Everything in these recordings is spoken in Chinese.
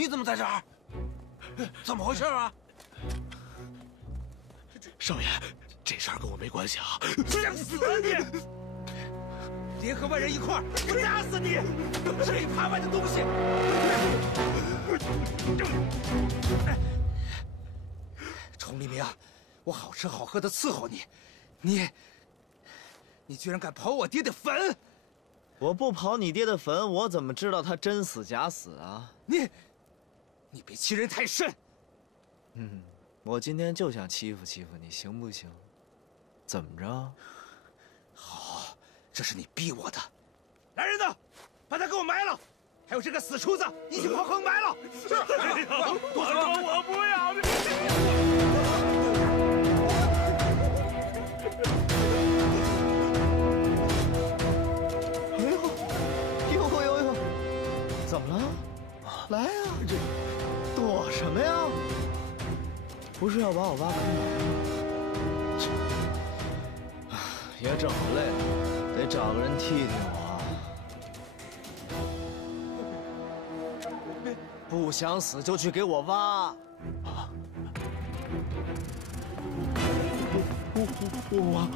你怎么在这儿？怎么回事啊？少爷，这事儿跟我没关系啊！想死啊你！联合外人一块儿，我打死你！这趴外的东西！崇立明，我好吃好喝的伺候你，你居然敢刨我爹的坟！我不刨你爹的坟，我怎么知道他真死假死啊？你别欺人太甚！我今天就想欺负欺负你，行不行？怎么着？好，这是你逼我的。来人呐，把他给我埋了！还有这个死厨子，一起刨坑埋了！是。我不要！呦！怎么了？来呀！躲什么呀？不是要把我挖坑埋吗？爷正好累了，得找个人替我。不想死就去给我挖。我挖。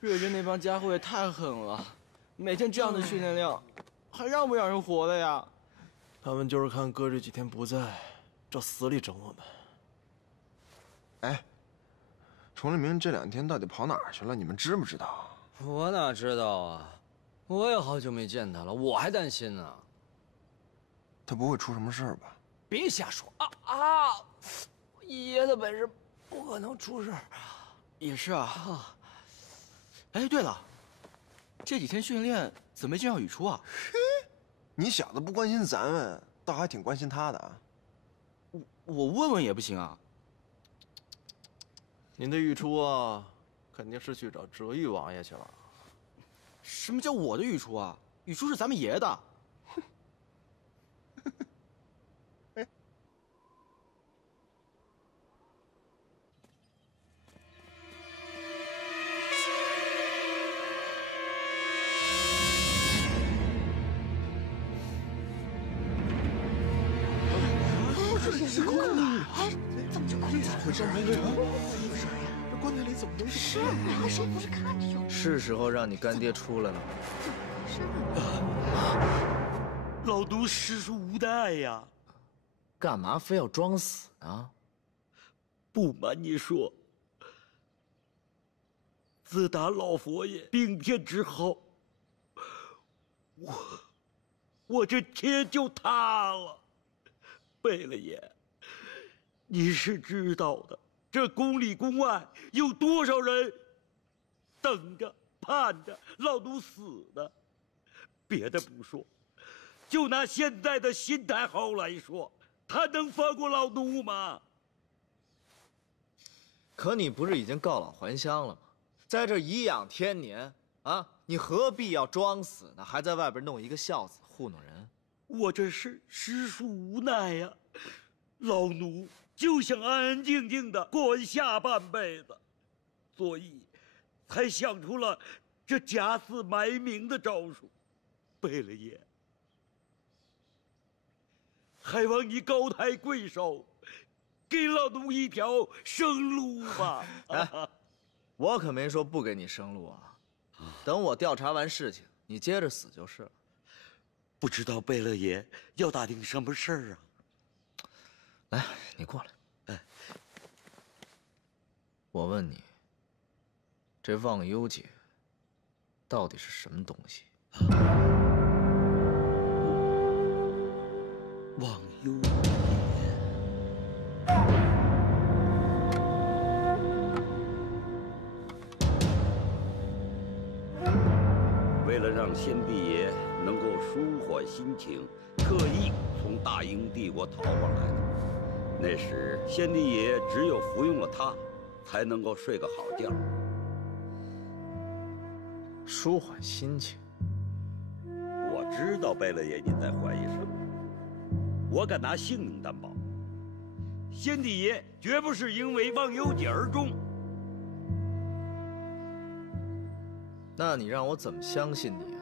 瑞军那帮家伙也太狠了，每天这样的训练量，还让不让人活了呀？他们就是看哥这几天不在，照死里整我们。哎，崇立明这2天到底跑哪儿去了？你们知不知道？我哪知道啊！我也好久没见他了，我还担心呢。他不会出什么事儿吧？别瞎说啊！爷的本事不可能出事儿。也是啊。哎，对了，这几天训练怎么没见到雨初啊？你小子不关心咱们，倒还挺关心他的啊。我问问也不行啊。您的御初啊，肯定是去找哲玉王爷去了。什么叫我的御初啊？御初是咱们爷的。是空的啊？怎么就空的？怎么回事？这棺材里怎么能是空的？是谁不是看着有？是时候让你干爹出来了吗？是老奴实属无奈呀。干嘛非要装死呢？不瞒你说，自打老佛爷病变之后，我这天就塌了。贝勒爷，你是知道的，这宫里宫外有多少人等着盼着老奴死呢？别的不说，就拿现在的新太后来说，她能放过老奴吗？可你不是已经告老还乡了吗？在这颐养天年啊，你何必要装死呢？还在外边弄一个孝子糊弄人？我这是实属无奈呀，老奴就想安安静静的过完下半辈子，所以才想出了这假死埋名的招数。贝勒爷，还望你高抬贵手，给老奴一条生路吧。哎，我可没说不给你生路啊，等我调查完事情，你接着死就是了。不知道贝勒爷要打听什么事儿啊？来，你过来。哎，我问你，这忘忧姐到底是什么东西？忘忧姐，为了让先帝爷能够舒缓心情，特意从大英帝国逃过来的。那时先帝爷只有服用了它，才能够睡个好觉。舒缓心情。我知道贝勒爷你在怀疑什么，我敢拿性命担保，先帝爷绝不是因为忘忧姐而终。那你让我怎么相信你啊？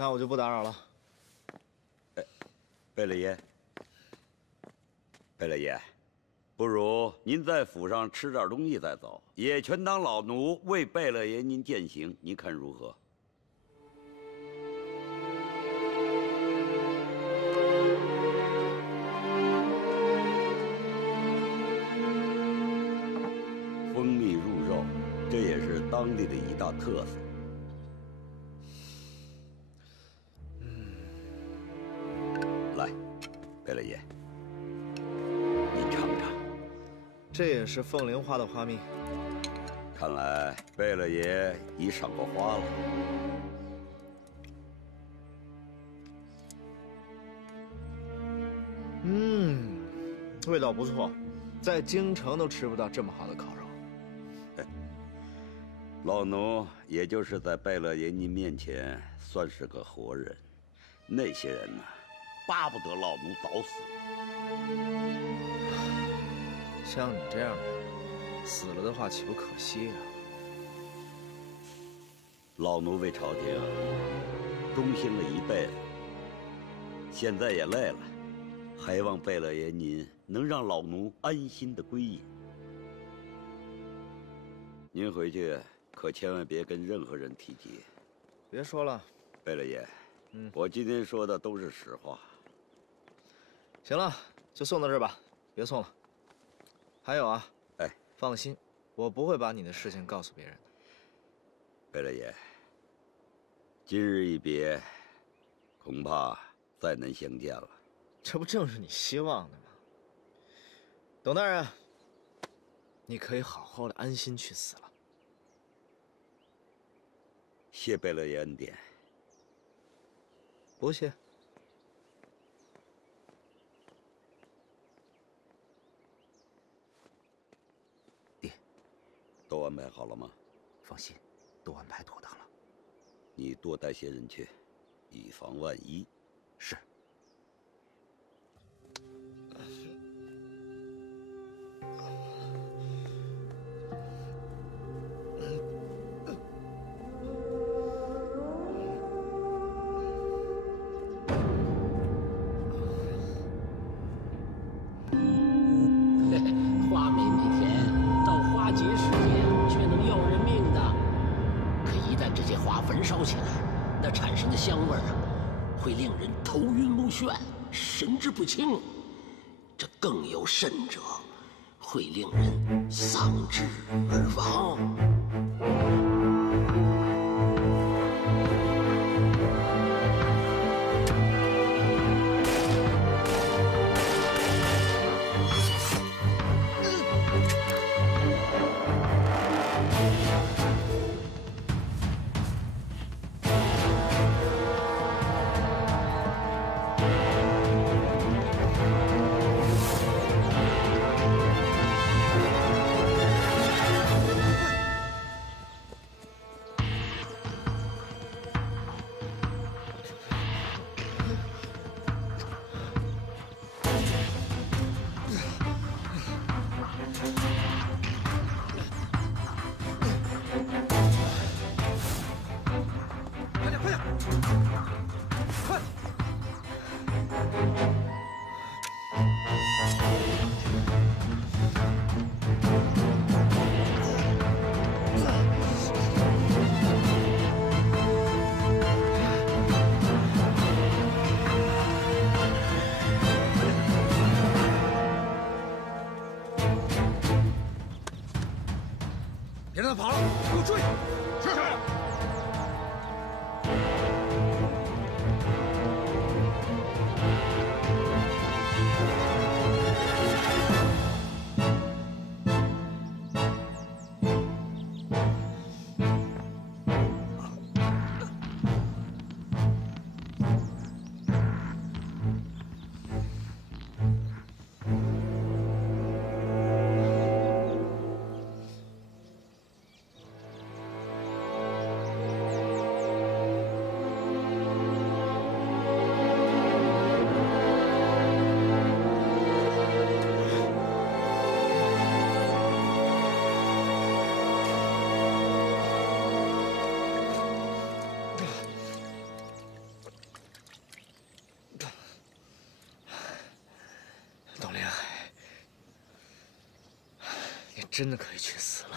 那我就不打扰了。贝勒爷，贝勒爷，不如您在府上吃点东西再走，也全当老奴为贝勒爷您饯行，您看如何？蜂蜜入肉，这也是当地的一大特色。 来，贝勒爷，您尝尝。这也是凤灵花的花蜜。看来贝勒爷已赏过花了。味道不错，在京城都吃不到这么好的烤肉。老奴也就是在贝勒爷您面前算是个活人，那些人呢？ 巴不得老奴早死。像你这样的人，死了的话岂不可惜啊？老奴为朝廷忠心了一辈子，现在也累了，还望贝勒爷您能让老奴安心的归隐。您回去可千万别跟任何人提及。别说了，贝勒爷，我今天说的都是实话。 行了，就送到这儿吧，别送了。还有啊，哎，放心，我不会把你的事情告诉别人的。贝勒爷，今日一别，恐怕再难相见了。这不正是你希望的吗？董大人，你可以好好的安心去死了。谢贝勒爷恩典。不谢。 都安排好了吗？放心，都安排妥当了。你多带些人去，以防万一。是。花美美甜，到花节时间却能要人命的。可一旦这些花焚烧起来，那产生的香味儿啊，会令人头晕目眩、神志不清。这更有甚者，会令人丧志而亡。让他跑了，给我追！是。真的可以去死了。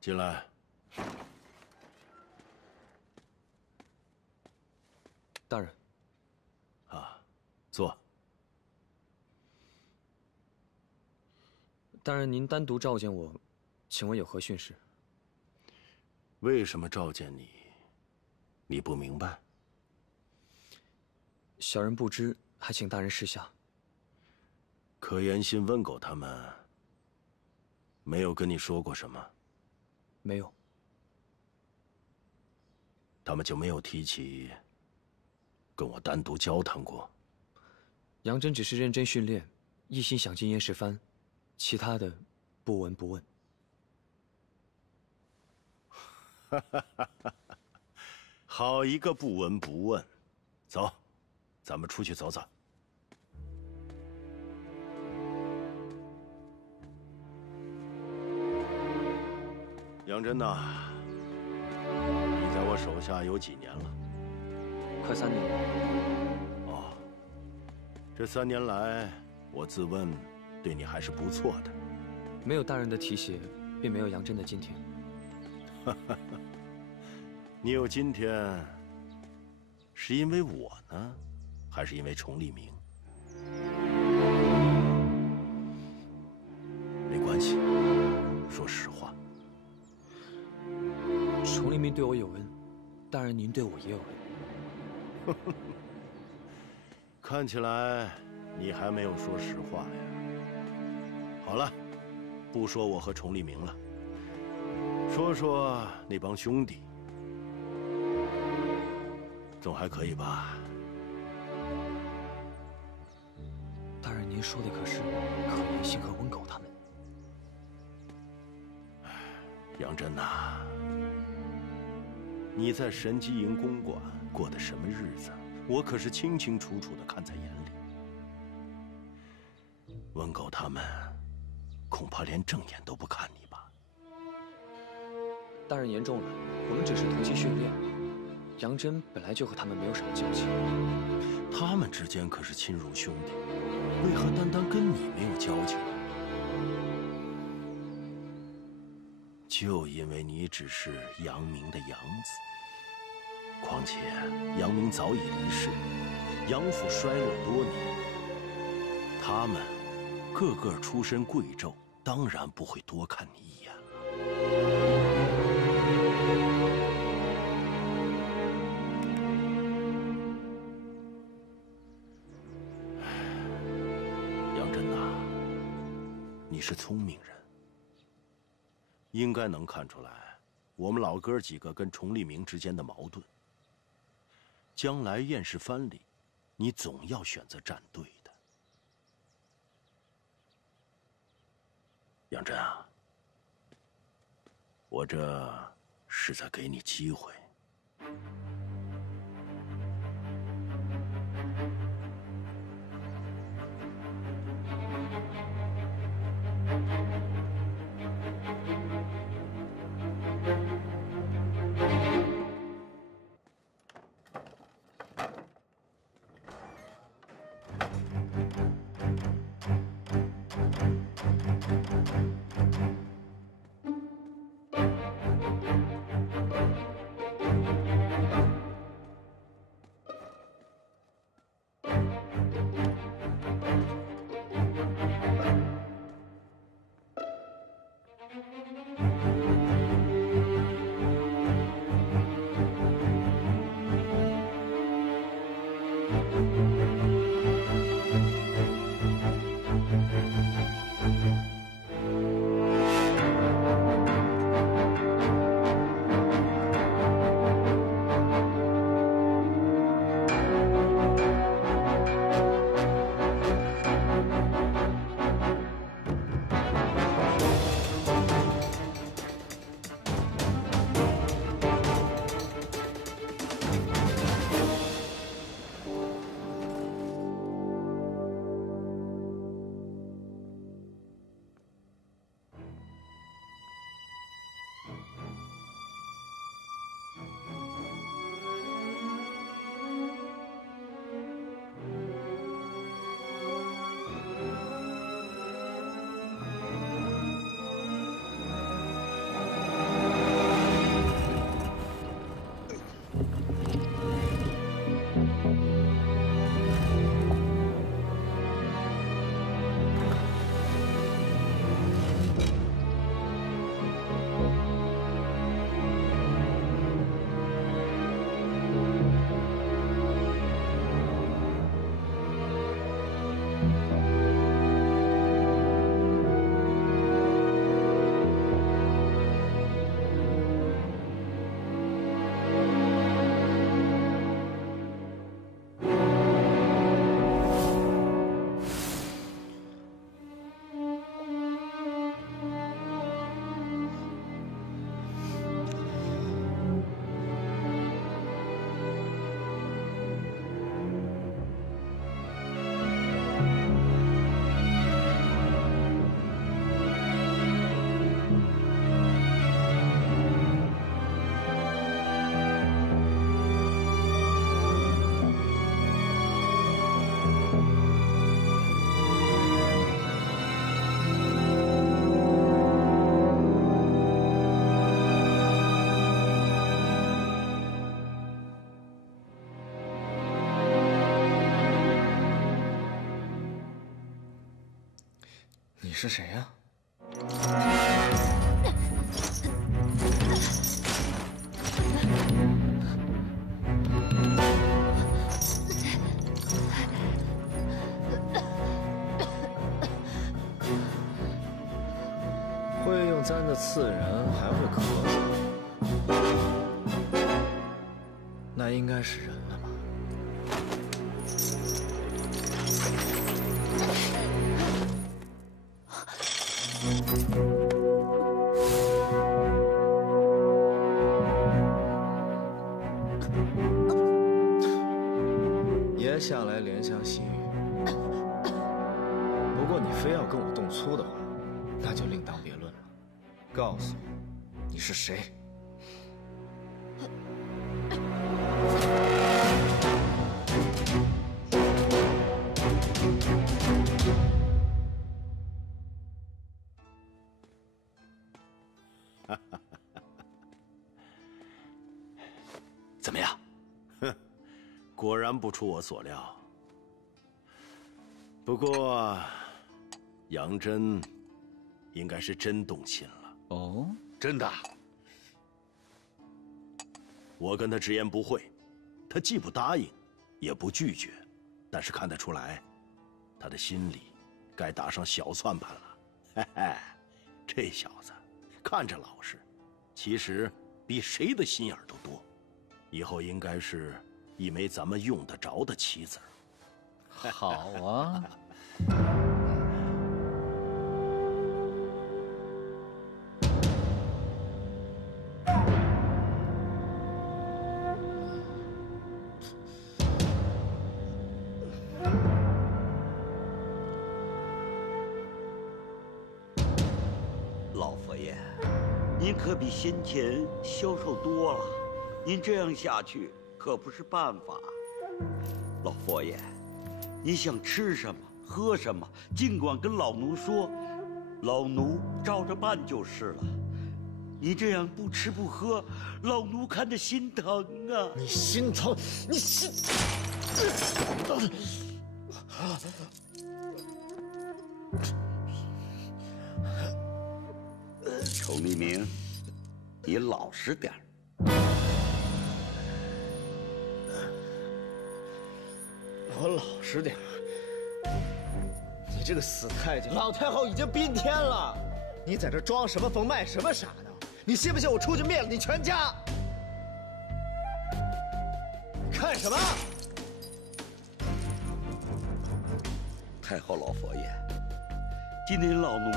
进来。大人。啊，坐。大人，您单独召见我。 请问有何训示？为什么召见你？你不明白？小人不知，还请大人示下。柯延新、温狗他们没有跟你说过什么？没有。他们就没有提起跟我单独交谈过？杨真只是认真训练，一心想进燕世藩，其他的不闻不问。 好一个不闻不问！走，咱们出去走走。杨真呐，你在我手下有几年了？快3年了。哦，这3年来，我自问对你还是不错的。没有大人的提携，便没有杨真的今天。 你有今天，是因为我呢，还是因为崇利明？没关系，说实话。崇利明对我有恩，大人您对我也有恩。看起来你还没有说实话呀。好了，不说我和崇利明了。 说说那帮兄弟，总还可以吧？大人，您说的可是柯延新和温狗他们？杨真呐，你在神机营公馆过的什么日子，我可是清清楚楚的看在眼里。温狗他们恐怕连正眼都不看你吧？ 大人言重了，我们只是同期训练。杨真本来就和他们没有什么交集，他们之间可是亲如兄弟，为何单单跟你没有交集？就因为你只是杨明的养子。况且杨明早已离世，杨府衰落多年，他们个个出身贵胄，当然不会多看你一眼了。 你是聪明人，应该能看出来，我们老哥几个跟崇利明之间的矛盾。将来燕世藩里，你总要选择站队的。杨真啊，我这是在给你机会。你是谁呀？会用簪的刺人还会咳嗽，那应该是人了吧？爷向来怜香惜玉，不过你非要跟我动粗的话，那就另当别论了。告诉我，你是谁？怎么样？哼，果然不出我所料。不过，杨真应该是真动心了。哦，真的？我跟他直言不讳，他既不答应，也不拒绝，但是看得出来，他的心里该打上小算盘了。嘿嘿，这小子看着老实，其实比谁的心眼都多。以后应该是一枚咱们用得着的棋子。好啊。老佛爷，您可比先前消瘦多了。您这样下去可不是办法。老佛爷，你想吃什么喝什么，尽管跟老奴说，老奴照着办就是了。你这样不吃不喝，老奴看着心疼啊！你心疼？你心……崇立明，你老实点儿。我老实点儿。你这个死太监，老太后已经宾天了，你在这装什么疯卖什么傻呢？你信不信我出去灭了你全家？看什么？太后老佛爷，今天老奴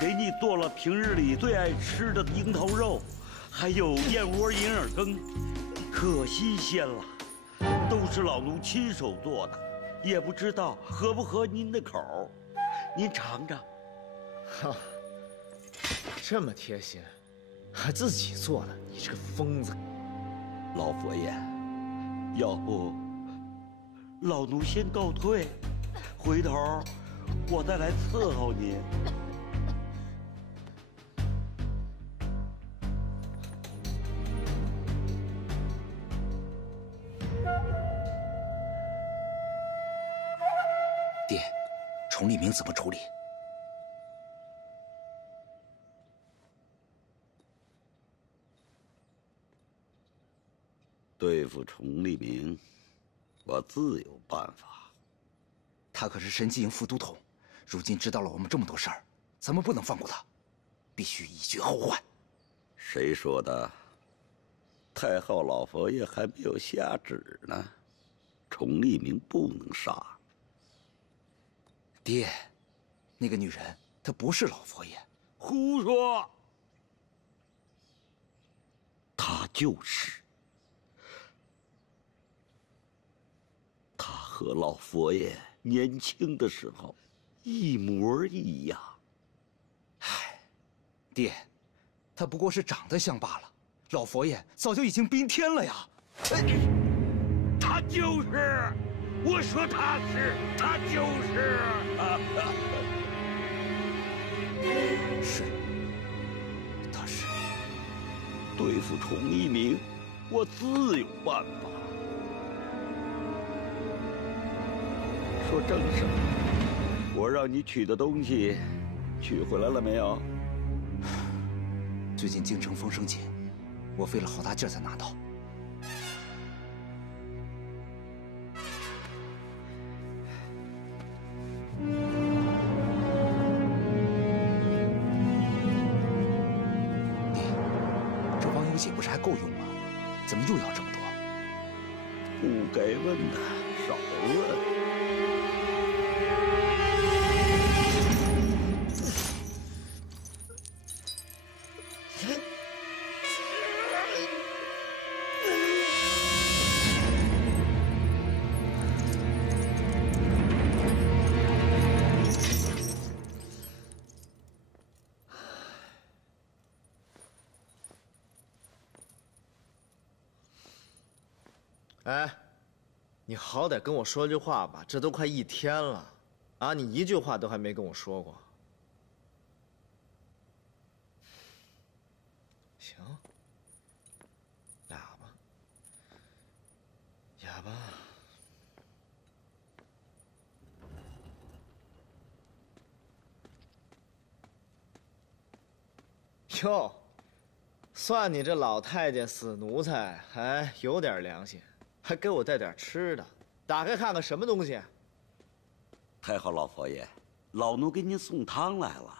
给你做了平日里最爱吃的樱桃肉，还有燕窝银耳羹，可新鲜了。都是老奴亲手做的，也不知道合不合您的口，您尝尝。哈，这么贴心，还自己做的，你这个疯子！老佛爷，要不老奴先告退，回头我再来伺候您。爹，崇立明怎么处理？对付崇立明，我自有办法。他可是神机营副都统，如今知道了我们这么多事儿，咱们不能放过他，必须以绝后患。谁说的？太后老佛爷还没有下旨呢，崇立明不能杀。爹，那个女人她不是老佛爷。胡说！她就是。她和老佛爷年轻的时候一模一样。唉，爹，她不过是长得像罢了，老佛爷早就已经宾天了呀。他就是。我说他是，他就是。是，他是。对付崇一鸣，我自有办法。说正事，我让你取的东西，取回来了没有？最近京城风声紧，我费了好大劲才拿到。爹，这王有锦不是还够用吗？怎么又要这么多？不该问的少问。 哎，你好歹跟我说句话吧，这都快1天了，啊，你一句话都还没跟我说过。行，哑巴，哑巴。哟，算你这老太监死奴才，还有点良心。 还给我带点吃的，打开看看什么东西。太好，老佛爷，老奴给您送汤来了。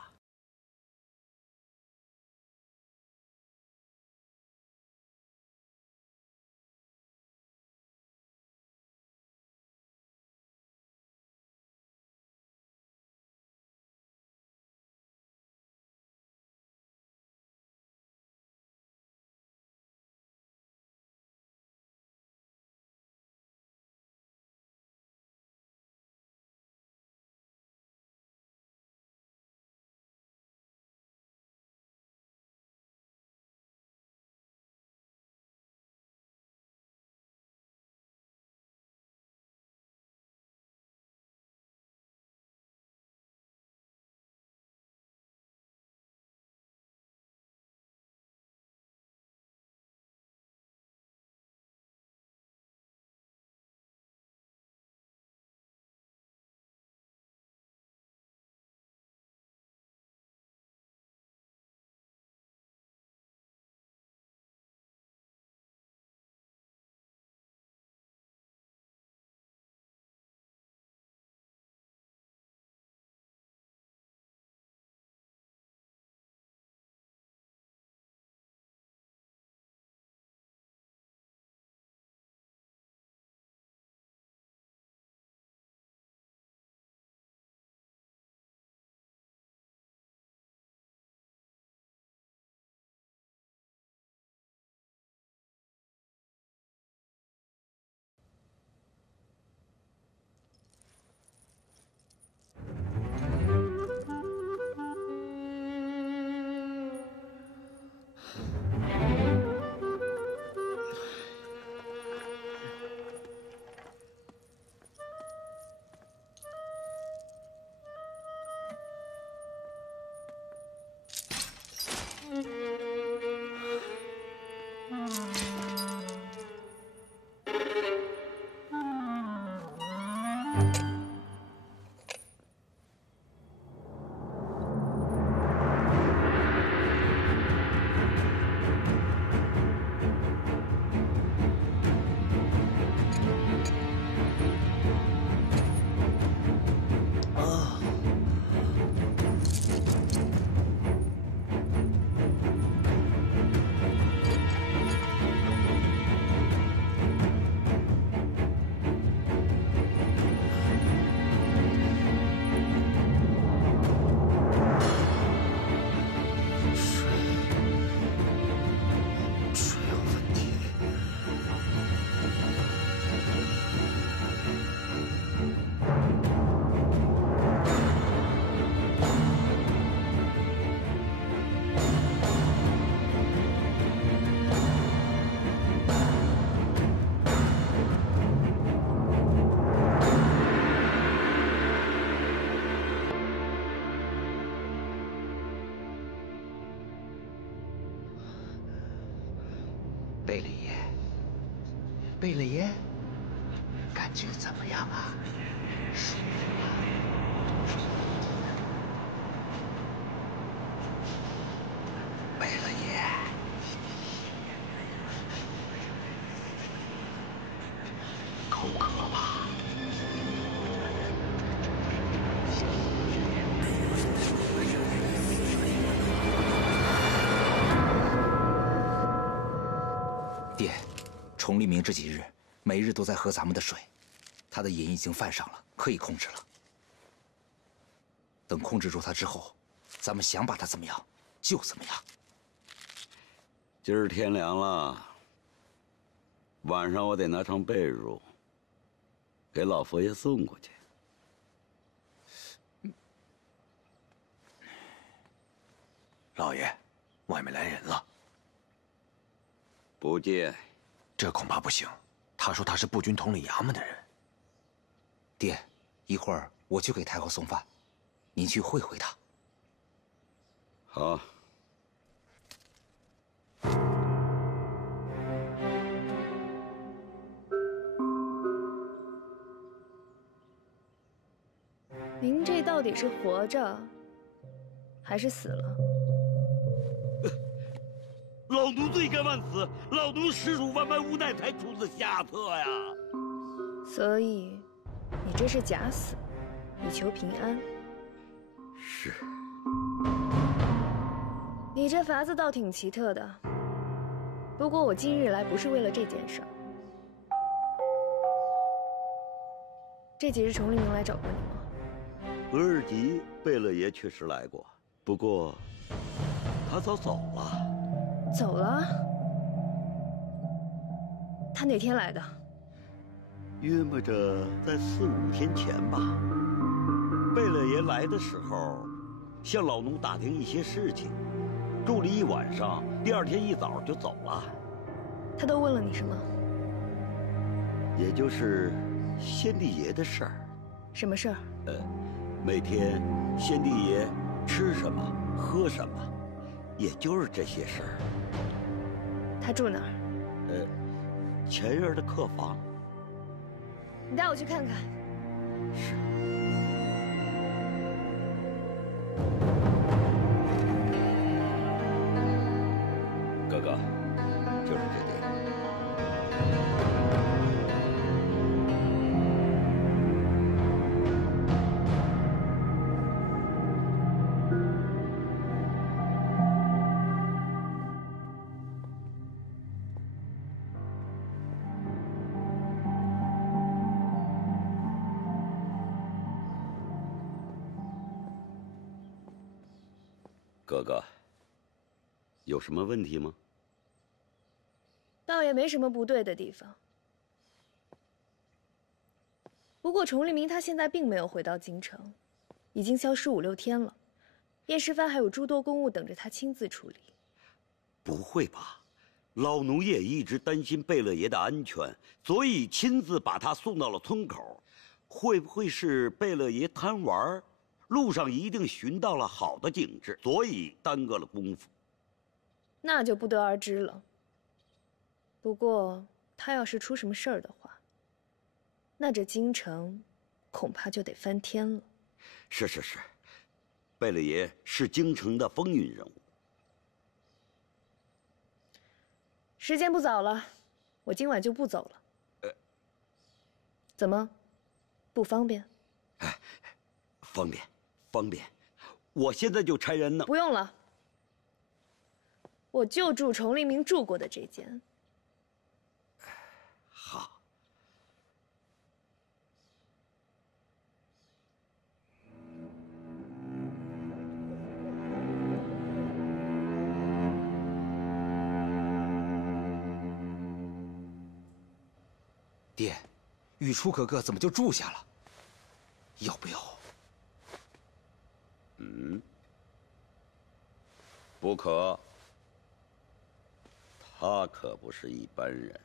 贝勒爷，贝勒爷，感觉怎么样啊？舒服吗？爹，崇利明这几日每日都在喝咱们的水，他的瘾已经犯上了，可以控制了。等控制住他之后，咱们想把他怎么样就怎么样。今儿天凉了，晚上我得拿床被褥给老佛爷送过去。老爷，外面来人了。不见，这恐怕不行。他说他是步军统领衙门的人。爹，一会儿我去给太后送饭，您去会会他。好。您这到底是活着，还是死了？老奴罪该万死，老奴实属万般无奈才出此下策呀。所以，你这是假死，以求平安。是。你这法子倒挺奇特的。不过我今日来不是为了这件事儿。这几日崇利明来找过你吗？额尔吉贝勒爷确实来过，不过他早走了。走了？他哪天来的？约摸着在4、5天前吧。贝勒爷来的时候，向老奴打听一些事情，住了一晚上，第2天一早就走了。他都问了你什么？也就是先帝爷的事儿。什么事儿？每天先帝爷吃什么，喝什么，也就是这些事儿。他住哪儿？前院的客房。你带我去看看。是。哥哥，就是这点。哥哥，有什么问题吗？倒也没什么不对的地方。不过崇利明他现在并没有回到京城，已经消失5、6天了。燕世蕃还有诸多公务等着他亲自处理。不会吧？老奴也一直担心贝勒爷的安全，所以亲自把他送到了村口。会不会是贝勒爷贪玩？路上一定寻到了好的景致，所以耽搁了功夫。那就不得而知了。不过他要是出什么事儿的话，那这京城恐怕就得翻天了。是，贝勒爷是京城的风云人物。时间不早了，我今晚就不走了。怎么，不方便？方便，我现在就差人呢。不用了，我就住崇利明住过的这间。好。爹，玉初格格怎么就住下了？要不要？不可。她可不是一般人，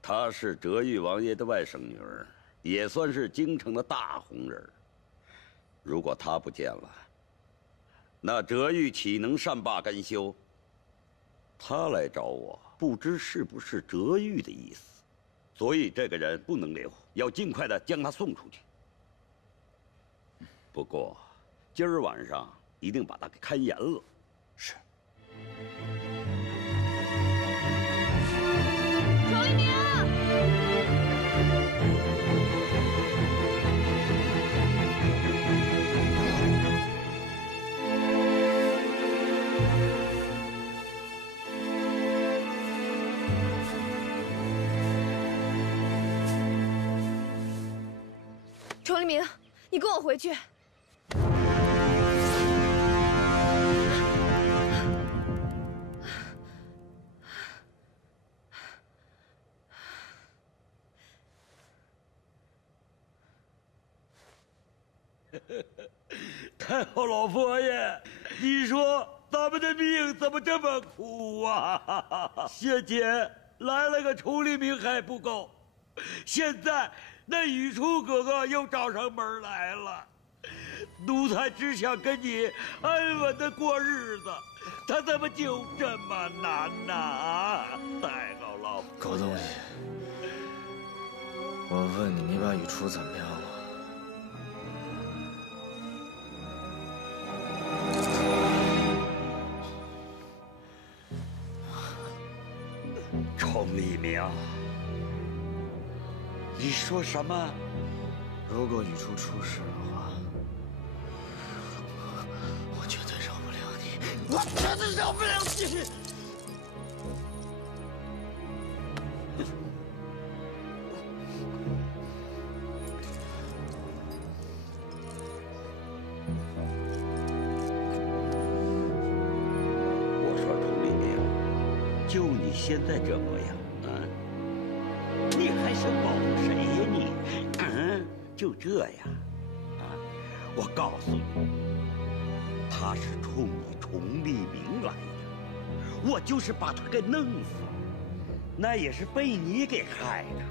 她是哲玉王爷的外甥女儿，也算是京城的大红人。如果她不见了，那哲玉岂能善罢甘休？他来找我，不知是不是哲玉的意思，所以这个人不能留，要尽快的将他送出去。不过，今儿晚上一定把他给看严了。是。崇利明！明，你跟我回去。太后老佛爷，你说咱们的命怎么这么苦啊？先前来了个崇利明还不够，现在那雨初哥哥又找上门来了。奴才只想跟你安稳的过日子，他怎么就这么难呢？啊，太后老佛爷，狗东西！我问你，你把雨初怎么样了？崇利明，你说什么？如果雨初出事的话，我绝对饶不了你！我绝对饶不了你！我说崇利明，就你现在这模样，你还想保护谁呀你？就这样，我告诉你，他是冲你崇利明来的，我就是把他给弄死，那也是被你给害的。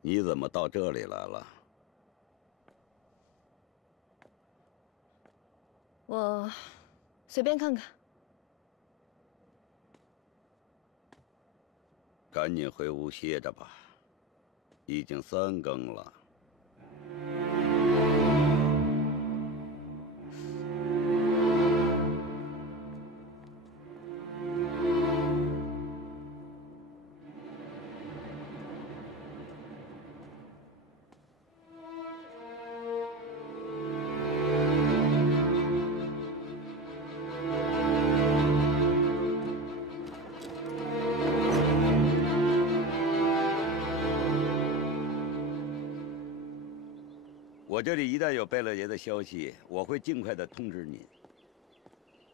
你怎么到这里来了？我随便看看。赶紧回屋歇着吧，已经3更了。我这里一旦有贝勒爷的消息，我会尽快的通知您。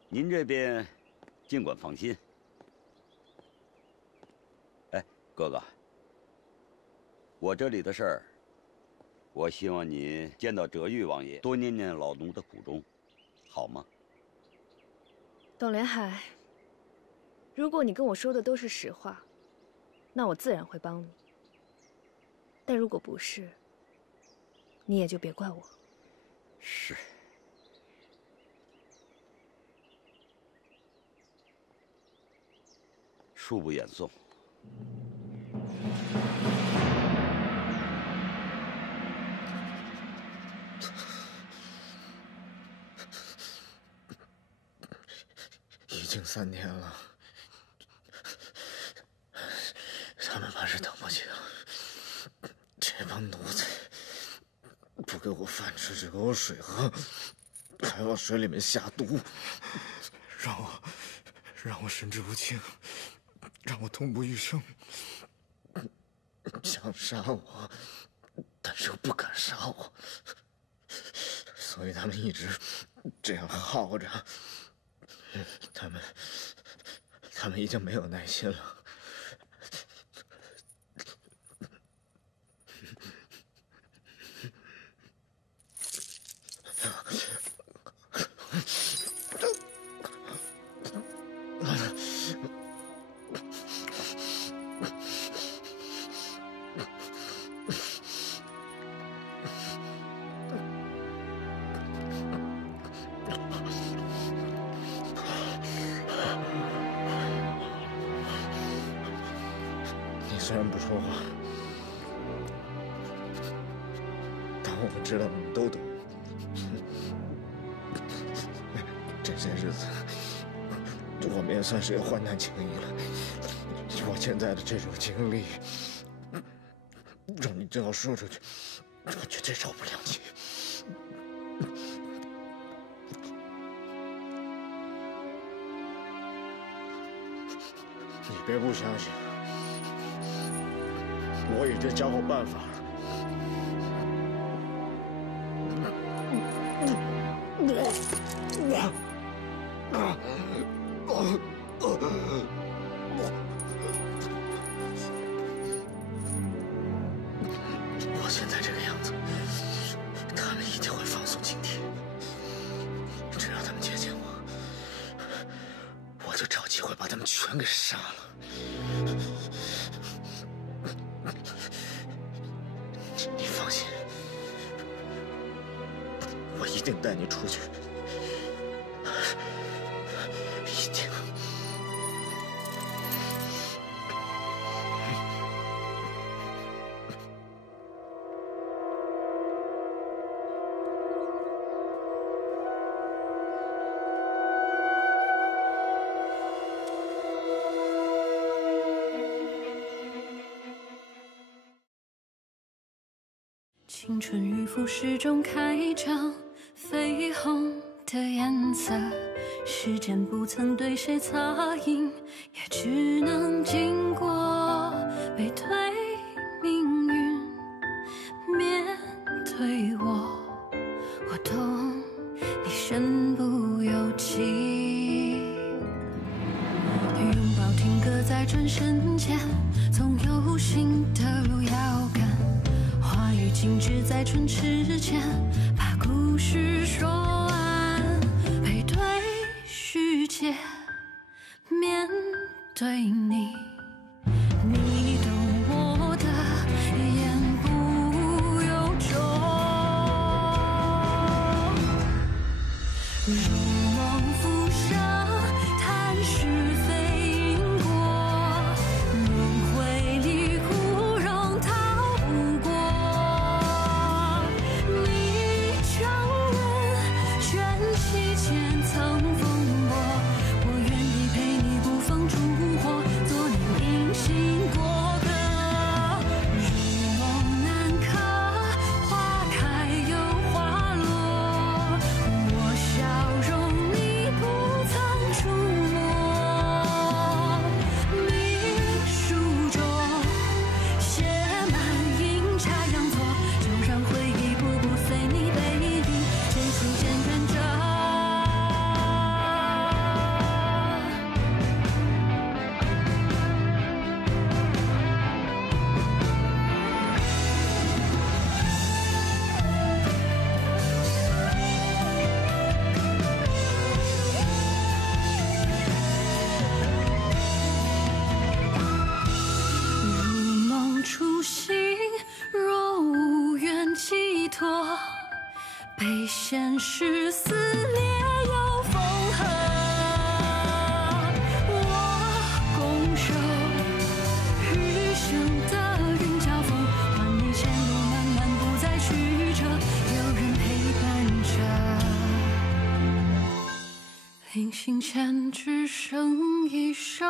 您这边尽管放心。哎，哥哥，我这里的事儿，我希望您见到哲玉王爷，多念念老奴的苦衷，好吗？董连海，如果你跟我说的都是实话，那我自然会帮你。但如果不是，你也就别怪我。是。恕不远送。已经3天了，他们怕是等不起了。这帮奴才不给我饭吃，只给我水喝，还往水里面下毒，让我神志不清，让我痛不欲生，想杀我，但是又不敢杀我，所以他们一直这样耗着。他们已经没有耐心了。你虽然不说话，但我们知道你都懂。这些日子，我们也算是有患难情谊了。我现在的这种经历，让你这样说出去，我绝对饶不了你。你别不相信，我已经想好办法了。我现在这个样子，他们一定会放松警惕。只要他们接近我，我就找机会把他们全给杀了。你放心，我一定带你出去，一定。青春与腐蚀中开张，绯红的颜色，时间不曾对谁擦印，也只能经过背对命运，面对我，我懂你身不由己。拥抱停格在转身间，总有新的路要赶。话语静止在唇齿间，把故事说完，背对世界，面对你，你懂我的言不由衷，如梦浮生，谈是非因果，轮回里苦容逃不过。你承认全期间曾风波，我愿意陪你不放烛火，做你隐形过客。如梦难可，花开又花落，我笑容你不曾触摸。你书中写满阴差阳错，就让回忆一步步随你背影渐行渐远着。如梦初醒，若无缘寄托，被现实撕裂又缝合。我拱手，余生的云交锋，换你前路漫漫不再曲折，有人陪伴着。临行前只剩一首